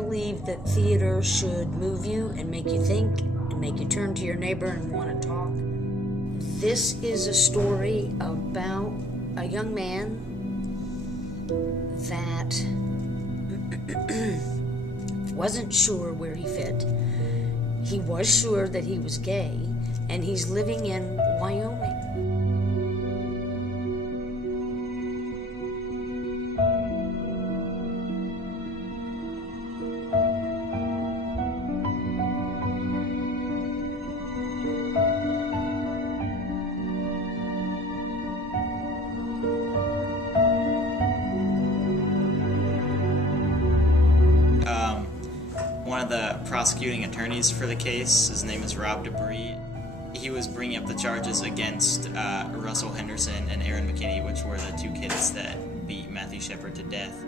believe that theater should move you and make you think and make you turn to your neighbor and want to talk. This is a story about a young man that wasn't sure where he fit. He was sure that he was gay, and he's living in Wyoming. One of the prosecuting attorneys for the case, his name is Rob Debris. He was bringing up the charges against Russell Henderson and Aaron McKinney, which were the two kids that beat Matthew Shepard to death.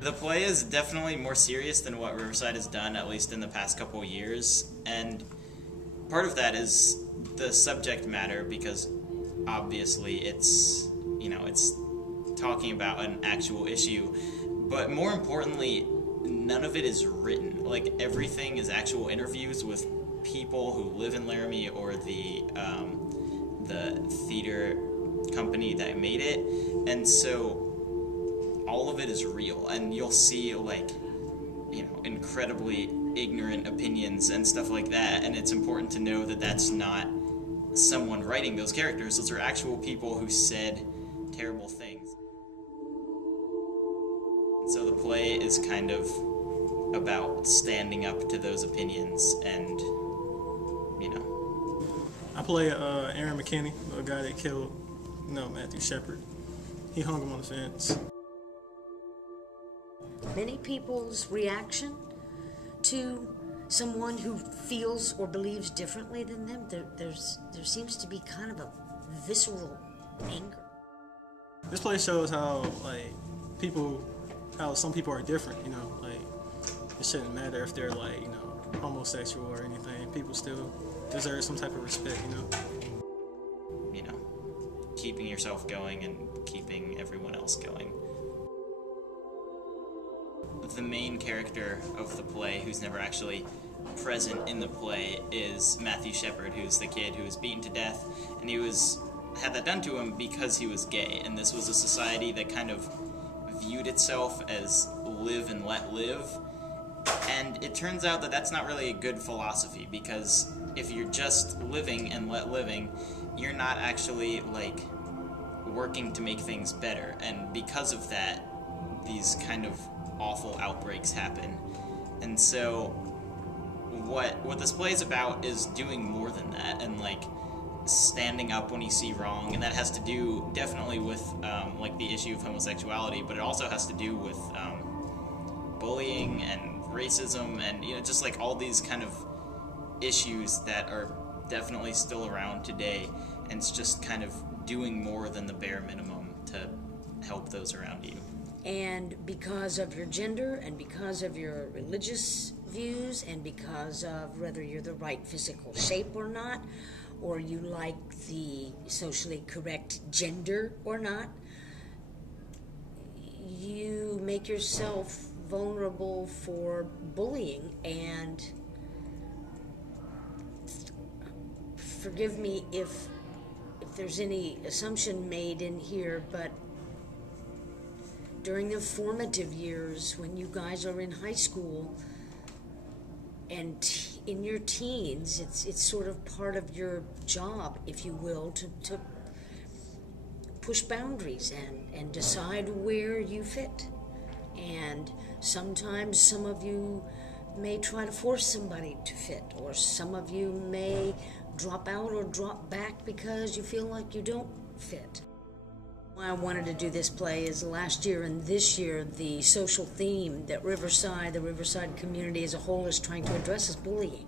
The play is definitely more serious than what Riverside has done, at least in the past couple years, and part of that is the subject matter, because obviously it's talking about an actual issue, but more importantly, none of it is written. Like, everything is actual interviews with people who live in Laramie or the theater company that made it, and so all of it is real, and you'll see incredibly ignorant opinions and stuff like that, and it's important to know that that's not someone writing those characters. Those are actual people who said terrible things. And so the play is kind of about standing up to those opinions, and I play Aaron McKinney, the guy that killed Matthew Shepard. He hung him on the fence. Many people's reaction to someone who feels or believes differently than them, there seems to be kind of a visceral anger. This play shows how how some people are different. It shouldn't matter if they're homosexual or anything. People still deserve some type of respect. Keeping yourself going and keeping everyone else going. The main character of the play, who's never actually present in the play, is Matthew Shepard, who's the kid who was beaten to death, and he had that done to him because he was gay, and this was a society that kind of viewed itself as live and let live, and it turns out that that's not really a good philosophy, because if you're just living and let living, you're not actually working to make things better, and because of that, these kind of awful outbreaks happen. And so what this play is about is doing more than that, and standing up when you see wrong, and that has to do definitely with the issue of homosexuality, but it also has to do with bullying and racism and just all these kind of issues that are definitely still around today, and it's just kind of doing more than the bare minimum to help those around you. And because of your gender, and because of your religious views, and because of whether you're the right physical shape or not, or you like the socially correct gender or not, you make yourself vulnerable for bullying. And forgive me if there's any assumption made in here, but during the formative years, when you guys are in high school and in your teens, it's sort of part of your job, if you will, to push boundaries and decide where you fit. And sometimes some of you may try to force somebody to fit, or some of you may drop out or drop back because you feel like you don't fit. Why I wanted to do this play is last year and this year, the social theme that the Riverside community as a whole is trying to address is bullying.